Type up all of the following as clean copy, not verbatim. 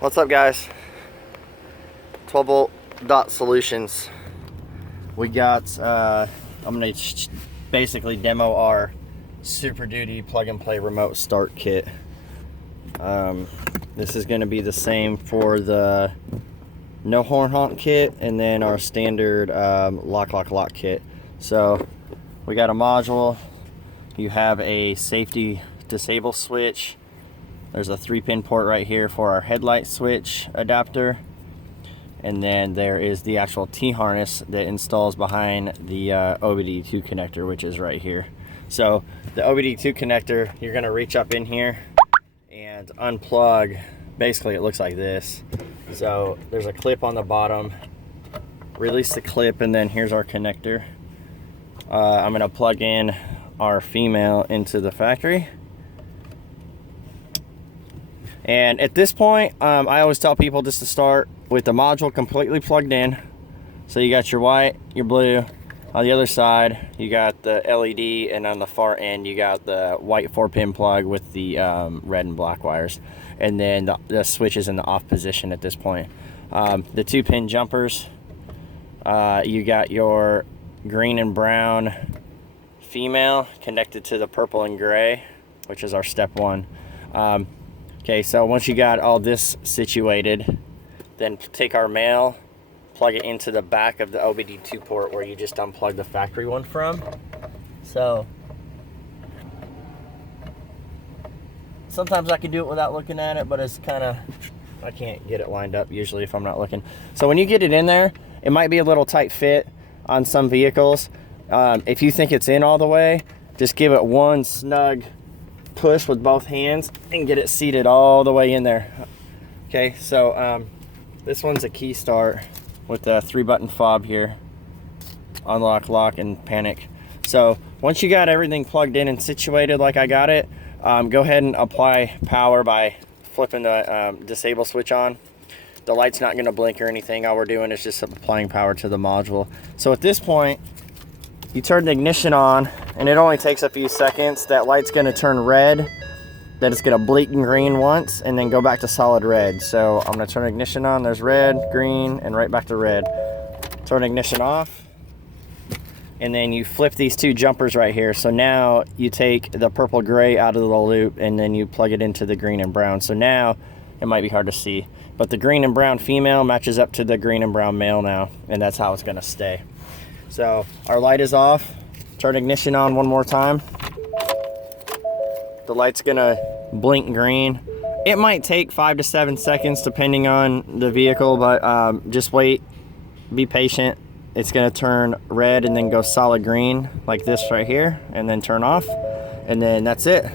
What's up, guys? 12 volt dot solutions. We got I'm gonna basically demo our Super Duty plug and play remote start kit. This is going to be the same for the no horn honk kit and then our standard lock kit. So we got a module. You have a safety disable switch. There's a 3-pin port right here for our headlight switch adapter, and then there is the actual T-harness that installs behind the OBD2 connector, which is right here. So the OBD2 connector, you're going to reach up in here and unplug. Basically it looks like this. So there's a clip on the bottom. Release the clip, and then here's our connector. I'm going to plug in our female into the factory. And at this point, I always tell people just to start with the module completely plugged in. So you got your white, your blue. On the other side, you got the LED, and on the far end, you got the white 4-pin plug with the red and black wires. And then the switch is in the off position at this point. The 2-pin jumpers, you got your green and brown female connected to the purple and gray, which is our step 1. Okay, so once you got all this situated, then take our male, plug it into the back of the OBD2 port where you just unplugged the factory one from. So sometimes I can do it without looking at it, but it's kind of, I can't get it lined up usually if I'm not looking. So when you get it in there, it might be a little tight fit on some vehicles. If you think it's in all the way, just give it one snug push with both hands and get it seated all the way in there. Okay, so this one's a key start with a 3-button fob here. Unlock, lock, and panic. So once you got everything plugged in and situated like I got it, go ahead and apply power by flipping the disable switch on. The light's not going to blink or anything. All we're doing is just applying power to the module. So at this point, you turn the ignition on, and it only takes a few seconds. That light's going to turn red, then it's going to blink green once, and then go back to solid red. So I'm going to turn ignition on. There's red, green, and right back to red. Turn ignition off, and then you flip these 2 jumpers right here. So now you take the purple gray out of the loop, and then you plug it into the green and brown. So now it might be hard to see, but the green and brown female matches up to the green and brown male now, and that's how it's going to stay. So our light is off. Turn ignition on one more time. The light's gonna blink green. It might take 5 to 7 seconds depending on the vehicle, but just wait, be patient. It's gonna turn red and then go solid green like this right here, and then turn off, and then that's it.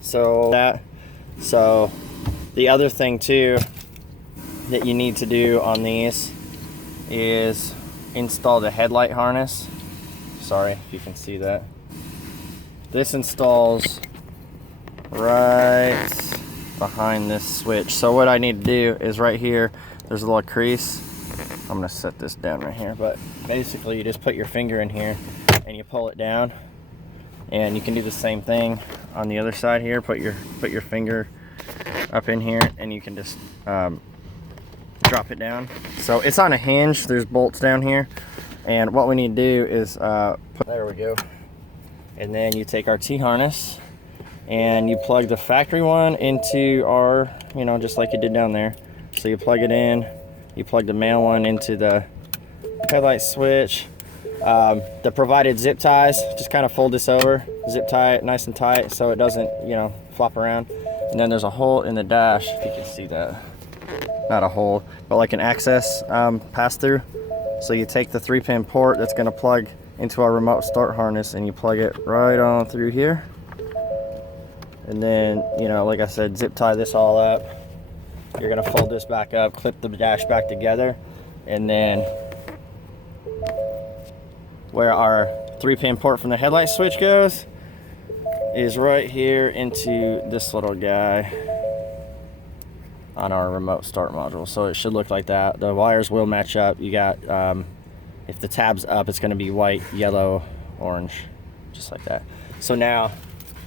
So the other thing too that you need to do on these is install the headlight harness. Sorry if you can see that. This installs right behind this switch. So what I need to do is right here, there's a little crease. I'm gonna set this down right here, but basically you just put your finger in here and you pull it down, and you can do the same thing on the other side here. Put your finger up in here, and you can just drop it down. So it's on a hinge. There's bolts down here, and what we need to do is there we go. And then you take our T-harness and you plug the factory one into our, just like you did down there. So you plug it in, you plug the male one into the headlight switch. The provided zip ties, just kind of fold this over, zip tie it nice and tight so it doesn't flop around. And then there's a hole in the dash, if you can see that. Not a hole, but like an access pass through. So you take the 3-pin port that's going to plug into our remote start harness, and you plug it right on through here. And then, like I said, zip tie this all up. You're going to fold this back up, clip the dash back together, and then where our 3-pin port from the headlight switch goes is right here into this little guy on our remote start module. So it should look like that. The wires will match up. You got if the tab's up, it's going to be white, yellow, orange, just like that. So now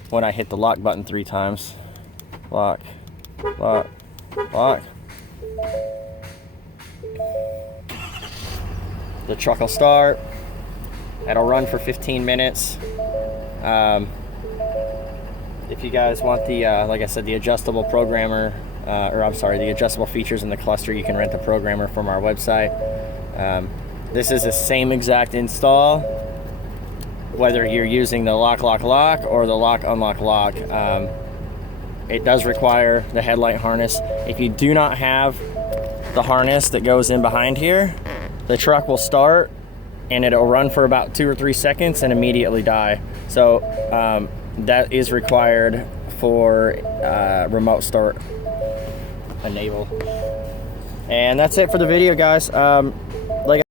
when I hit the lock button 3 times, lock, lock, lock. The truck will start. It'll run for 15 minutes. If you guys want the, like I said, the adjustable programmer, or I'm sorry, the adjustable features in the cluster, you can rent the programmer from our website. This is the same exact install, whether you're using the lock or the lock unlock lock. It does require the headlight harness. If you do not have the harness that goes in behind here, the truck will start and it'll run for about 2 or 3 seconds and immediately die. So that is required for remote start enable. And that's it for the video, guys.